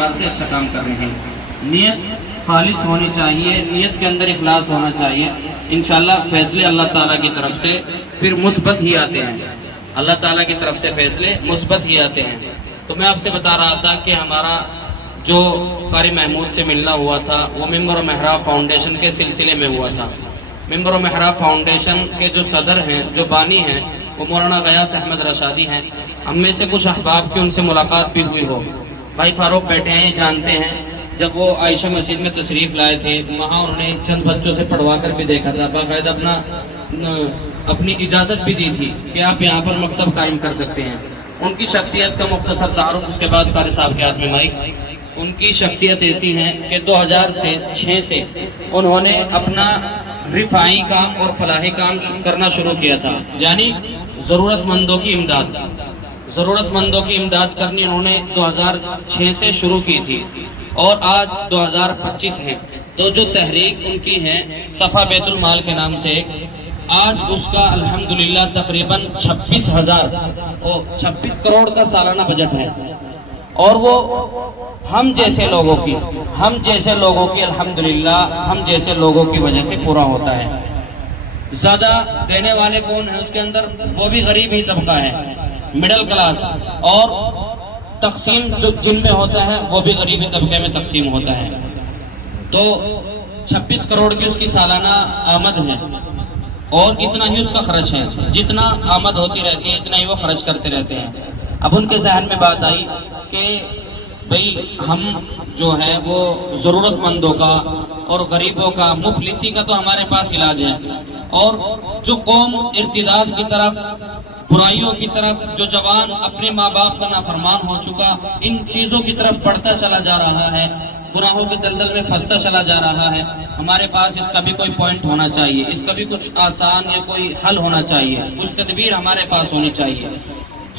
اعتبار سے اچھا کام کر رہے ہیں۔ نیت خالص ہونی چاہیے، نیت کے اندر اخلاص ہونا چاہیے، انشاءاللہ فیصلے اللہ تعالیٰ کی طرف سے پھر مثبت ہی آتے ہیں، اللہ تعالیٰ کی طرف سے فیصلے مثبت ہی آتے ہیں۔ تو میں آپ سے بتا رہا تھا کہ ہمارا جو قاری محمود سے ملنا ہوا تھا وہ ممبر و محراب فاؤنڈیشن کے سلسلے میں ہوا تھا۔ ممبر و محراب فاؤنڈیشن کے جو صدر ہیں، جو بانی ہیں، وہ مولانا غیاث احمد رشادی ہیں۔ ہم میں سے کچھ احباب کی ان سے ملاقات بھی ہوئی ہو۔ بھائی فاروق بیٹھے ہیں، جانتے ہیں جب وہ عائشہ مسجد میں تشریف لائے تھے وہاں انہوں نے چند بچوں سے پڑھوا کر بھی دیکھا تھا، باقاعدہ اپنی اجازت بھی دی تھی کہ آپ یہاں پر مکتب قائم کر سکتے ہیں۔ ان کی شخصیت کا مختصر تعارف، اس کے بعد قاری صاحب کے ہاتھ میں مائک۔ ان کی شخصیت ایسی ہے کہ 2006 سے انہوں نے اپنا رفاعی کام اور فلاحی کام کرنا شروع کیا تھا، یعنی ضرورت مندوں کی امداد کرنی انہوں نے 2006 سے شروع کی تھی اور آج 2025 ہے۔ تو جو تحریک ان کی ہے صفا بیت المال کے نام سے، آج اس کا الحمدللہ تقریباً 26 کروڑ کا سالانہ بجٹ ہے، اور وہ ہم جیسے لوگوں کی الحمدللہ ہم جیسے لوگوں کی وجہ سے پورا ہوتا ہے۔ زیادہ دینے والے کون ہیں اس کے اندر؟ وہ بھی غریب ہی طبقہ ہے، مڈل کلاس، اور تقسیم جو جن میں ہوتا ہے وہ بھی غریبی طبقے میں تقسیم ہوتا ہے۔ تو 26 کروڑ کی اس کی سالانہ آمد ہے، اور اتنا ہی اس کا خرچ ہے، جتنا آمد ہوتی رہتی ہے اتنا ہی وہ خرچ کرتے رہتے ہیں۔ اب ان کے ذہن میں بات آئی کہ بھئی ہم جو ہے وہ ضرورت مندوں کا اور غریبوں کا، مفلسی کا تو ہمارے پاس علاج ہے، اور جو قوم ارتداد کی طرف، برائیوں کی طرف، جو جوان اپنے ماں باپ کا نافرمان ہو چکا، ان چیزوں کی طرف بڑھتا چلا جا رہا ہے، گناہوں کے دلدل میں پھنستا چلا جا رہا ہے، ہمارے پاس اس کا بھی کوئی پوائنٹ ہونا چاہیے، اس کا بھی کچھ آسان یا کوئی حل ہونا چاہیے، کچھ تدبیر ہمارے پاس ہونی چاہیے۔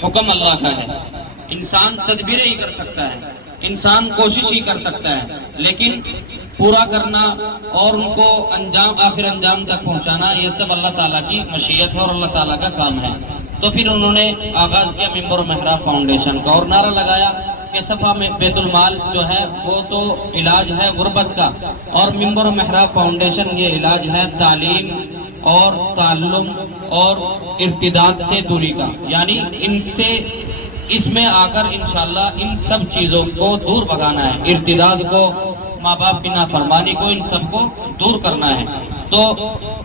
حکم اللہ کا ہے، انسان تدبیریں ہی کر سکتا ہے، انسان کوشش ہی کر سکتا ہے، لیکن پورا کرنا اور ان کو آخر انجام تک پہنچانا یہ سب اللہ تعالیٰ کی مشیت ہے اور اللہ تعالیٰ کا کام ہے۔ تو پھر انہوں نے آغاز کیا ممبر و محراب فاؤنڈیشن کا، اور نعرہ لگایا کہ صفا میں بیت المال جو ہے وہ تو علاج ہے غربت کا، اور ممبر و محراب فاؤنڈیشن یہ علاج ہے تعلیم اور تعلم اور ارتداد سے دوری کا، یعنی اس میں آ کر انشاءاللہ ان سب چیزوں کو دور بھگانا ہے، ارتداد کو، ماں باپ کی نافرمانی کو، ان سب کو دور کرنا ہے۔ تو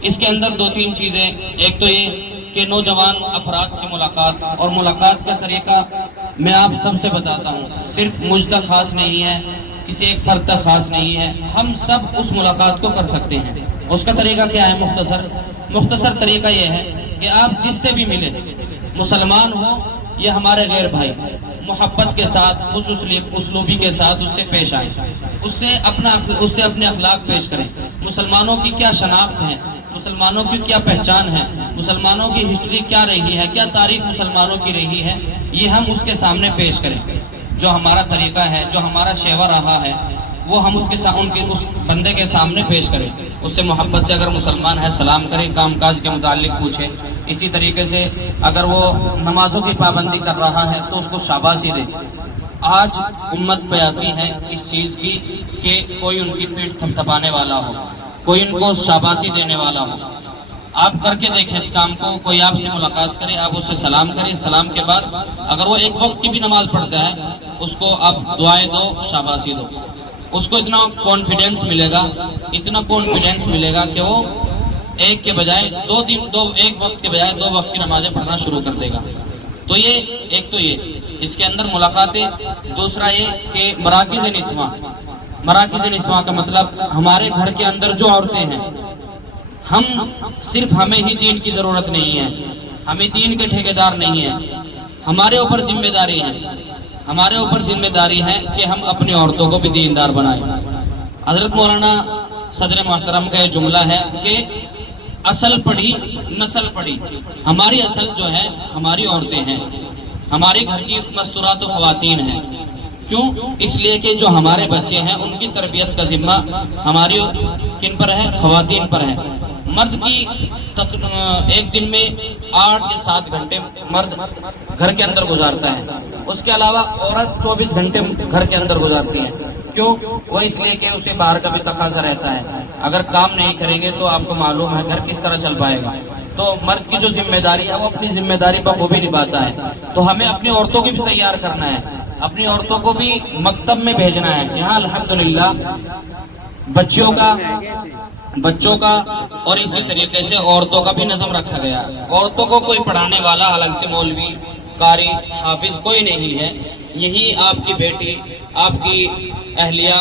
اس کے اندر 2-3 چیزیں، ایک تو یہ کہ نوجوان افراد سے ملاقات، اور ملاقات کا طریقہ میں آپ سب سے بتاتا ہوں، صرف مجھ تک خاص نہیں ہے، کسی ایک فرد تک خاص نہیں ہے، ہم سب اس ملاقات کو کر سکتے ہیں۔ اس کا طریقہ کیا ہے؟ مختصر طریقہ یہ ہے کہ آپ جس سے بھی ملے، مسلمان ہو یہ ہمارے غیر بھائی، محبت کے ساتھ، خوش اسلوبی کے ساتھ اس سے پیش آئیں، اس سے اپنے اخلاق پیش کریں، مسلمانوں کی کیا شناخت ہے، مسلمانوں کی کیا پہچان ہے، مسلمانوں کی ہسٹری کیا رہی ہے، کیا تاریخ مسلمانوں کی رہی ہے، یہ ہم اس کے سامنے پیش کریں۔ جو ہمارا طریقہ ہے، جو ہمارا شیوا رہا ہے، وہ ہم اس بندے کے سامنے پیش کریں، اس سے محبت سے اگر مسلمان ہے سلام کریں، کام کاج کے متعلق پوچھیں، اسی طریقے سے اگر وہ نمازوں کی پابندی کر رہا ہے تو اس کو شاباشی دیں۔ آج امت پیاسی ہے اس چیز کی کہ کوئی ان کی پیٹھ تھپتھپانے والا ہو، کوئی ان کو شاباشی دینے والا ہو۔ آپ کر کے دیکھیں اس کام کو، کوئی آپ سے ملاقات کرے، آپ اسے سلام کریں، سلام کے بعد اگر وہ ایک وقت کی بھی نماز پڑھتا ہے اس کو آپ دعائیں دو، شاباشی دو، اس کو اتنا کانفیڈنس ملے گا کہ وہ ایک کے بجائے ایک وقت کے بجائے 2 وقت کی نمازیں پڑھنا شروع کر دے گا۔ تو یہ اس کے اندر ملاقاتیں۔ دوسرا یہ کہ مراکز نسواں کا مطلب ہمارے گھر کے اندر جو عورتیں ہیں، صرف ہمیں ہی دین کی ضرورت نہیں ہے، ہمیں دین کے ٹھیکیدار نہیں ہیں، ہمارے اوپر ذمہ داری ہے کہ ہم اپنی عورتوں کو بھی دیندار بنائیں۔ حضرت مولانا صدر محترم کا یہ جملہ ہے کہ اصل پڑھی نسل پڑھی، ہماری اصل جو ہے ہماری عورتیں ہیں، ہمارے گھر کی مستورات و خواتین ہیں۔ کیوں؟ اس لیے کہ جو ہمارے بچے ہیں ان کی تربیت کا ذمہ ہماری کن پر ہے؟ خواتین پر ہے۔ مرد کی ایک دن میں 8 یا 7 گھنٹے مرد گھر کے اندر گزارتا ہے، اس کے علاوہ عورت 24 گھنٹے گھر کے اندر گزارتی ہے. کیوں؟ وہ اس لیے کہ اسے باہر کا بھی تقاضا رہتا ہے. اگر کام نہیں کریں گے تو آپ کو معلوم ہے گھر کس طرح چل پائے گا. تو مرد کی جو ذمہ داری ہے وہ اپنی ذمہ داری بخوبی نبھاتا ہے. تو ہمیں اپنی عورتوں کو بھی تیار کرنا ہے، اپنی عورتوں کو بھی مکتب میں بھیجنا ہے. یہاں الحمدللہ بچوں کا اور اسی طریقے سے عورتوں کا بھی نظم رکھا گیا. عورتوں کو کوئی پڑھانے والا الگ سے مولوی، قاری، حافظ کوئی نہیں ہے. یہی آپ کی بیٹی، آپ کی اہلیہ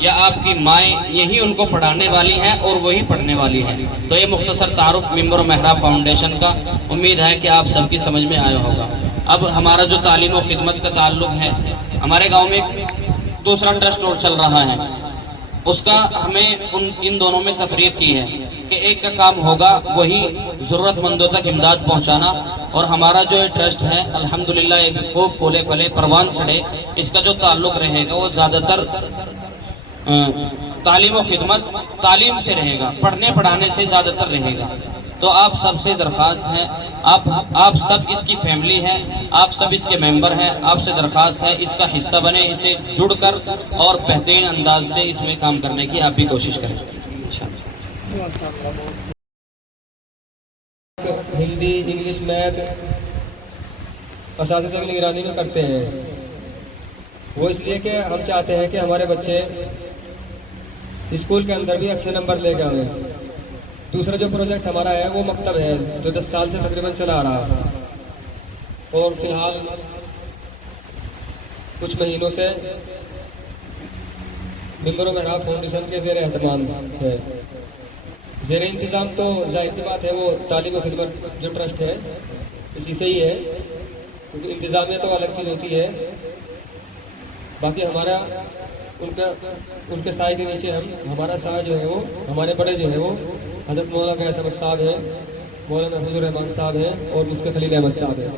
یا آپ کی مائیں یہی ان کو پڑھانے والی ہیں اور وہی پڑھنے والی ہیں. تو یہ مختصر تعارف ممبر و محراب فاؤنڈیشن کا، امید ہے کہ آپ سب کی سمجھ میں آیا ہوگا. اب ہمارا جو تعلیم و خدمت کا تعلق ہے، ہمارے گاؤں میں دوسرا ٹرسٹ اور چل رہا ہے. اس کا ہمیں ان دونوں میں تفریق کی ہے کہ ایک کا کام ہوگا وہی ضرورت مندوں تک امداد پہنچانا، اور ہمارا جو ٹرسٹ ہے الحمدللہ ایک خوب پھولے پھلے پروان چڑھے، اس کا جو تعلق رہے گا وہ زیادہ تر تعلیم و خدمت، تعلیم سے رہے گا، پڑھنے پڑھانے سے زیادہ تر رہے گا. تو آپ سب سے درخواست ہے، آپ سب اس کی فیملی ہیں، آپ سب اس کے ممبر ہیں، آپ سے درخواست ہے اس کا حصہ بنے، اسے جڑ کر اور بہترین انداز سے اس میں کام کرنے کی آپ بھی کوشش کریں. ہندی، انگلش، میتھ اساتذہ کی نگرانی میں کرتے ہیں. وہ اس لیے کہ ہم چاہتے ہیں کہ ہمارے بچے اسکول کے اندر بھی اچھے نمبر لے کے آئیں. دوسرا جو پروجیکٹ ہمارا ہے وہ مکتب ہے، جو 10 سال سے تقریباً چلا آ رہا، اور فی الحال کچھ مہینوں سے ممبر و محراب فاؤنڈیشن کے زیر اہتمام ہے. زیر انتظام تو ظاہر سی بات ہے وہ تعلیم و خدمت جو ٹرسٹ ہے اسی سے ہی ہے، کیونکہ انتظامیہ تو الگ چیز ہوتی ہے. باقی ہمارا ان کے سائے کے نیچے ہمارا سایہ جو ہے وہ، ہمارے بڑے جو ہے وہ حضرت مولانا فیاض احمد صاحب ہے، مولانا محفوظ الرحمان صاحب ہے اور مفتی خلیل احمد صاحب ہے.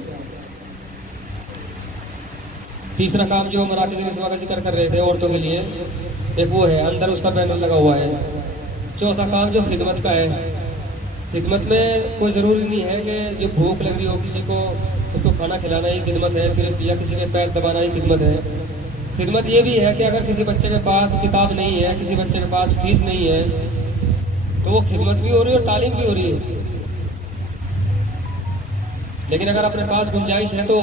تیسرا کام جو مراکز نسواں کا ذکر کر رہے تھے عورتوں کے لیے، ایک وہ ہے، اندر اس کا بینر لگا ہوا ہے. چوتھا کام جو خدمت کا ہے، خدمت میں کوئی ضروری نہیں ہے کہ جو بھوک لگ رہی ہو کسی کو اس کو کھانا کھلانا ہی خدمت ہے صرف، یا کسی کے پیر دبانا ہی خدمت ہے. خدمت یہ بھی ہے کہ اگر کسی بچے کے پاس کتاب نہیں ہے، کسی بچے کے پاس فیس نہیں ہے، تو وہ خدمت بھی ہو رہی ہے اور تعلیم بھی ہو رہی ہے. لیکن اگر اپنے پاس گنجائش ہے تو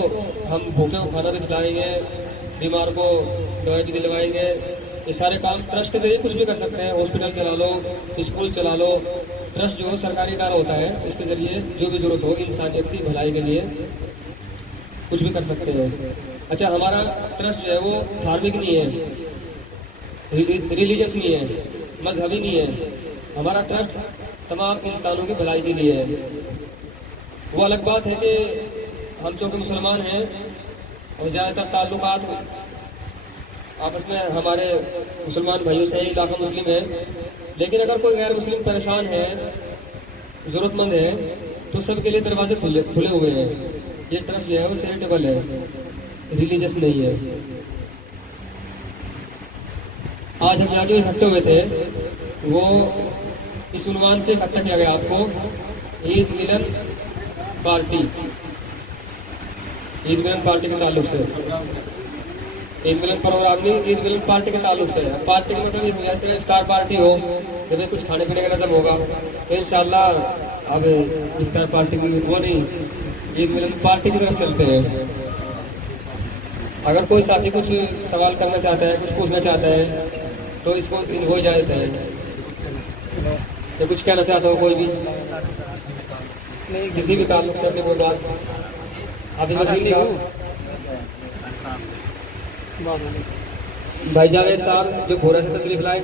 ہم بھوکے کو کھانا بھی کھلائیں گے، بیمار کو دوائی بھی دلوائیں گے. یہ سارے کام ٹرسٹ کے ذریعے کچھ بھی کر سکتے ہیں. ہاسپٹل چلا لو، اسکول چلا لو. ٹرسٹ جو سرکاری ادارہ ہوتا ہے، اس کے ذریعے جو بھی ضرورت ہو انسانیت کی بھلائی کے لیے کچھ بھی کر سکتے ہیں. اچھا، ہمارا ٹرسٹ جو ہے وہ دھارمک نہیں ہے، ریلیجس نہیں ہے، مذہبی نہیں ہے. ہمارا ٹرسٹ تمام انسانوں کی بھلائی کے لیے ہے. وہ الگ بات ہے کہ ہم چونکہ مسلمان ہیں اور زیادہ تر تعلقات آپس میں ہمارے مسلمان بھائیوں سے ہی علاقہ مسلم ہے، لیکن اگر کوئی غیر مسلم پریشان ہے، ضرورت مند ہے، تو سب کے لیے دروازے کھلے ہوئے ہیں. یہ ٹرسٹ جو ہے وہ چیریٹیبل ہے، ریلیجس نہیں ہے. آج ہم یہاں جو اکٹھے ہوئے تھے وہ اس عنوان سے اکٹھا کیا گیا آپ کو، عید ملن پارٹی. عید ملن پارٹی کے تعلق سے، عید ملن پروگرام نہیں، عید ملن پارٹی کے تعلق سے. پارٹی کا مطلب یہ ہو جائے افطار پارٹی ہو، جب کچھ کھانے پینے کا نظم ہوگا تو انشاءاللہ اب افطار پارٹی کی وہ نہیں، عید ملن پارٹی کی طرف چلتے ہیں. اگر کوئی ساتھی کچھ سوال کرنا چاہتا ہے، کچھ پوچھنا چاہتا ہے تو اس کو ہو اجازت ہے. تو کچھ کہنا چاہتا ہو کوئی بھی کسی بھی تعلق سے اپنی کوئی بات، ابھی وزیر نہیں ہو بھائی جاوید صاحب جو بھورا سے تشریف لائے.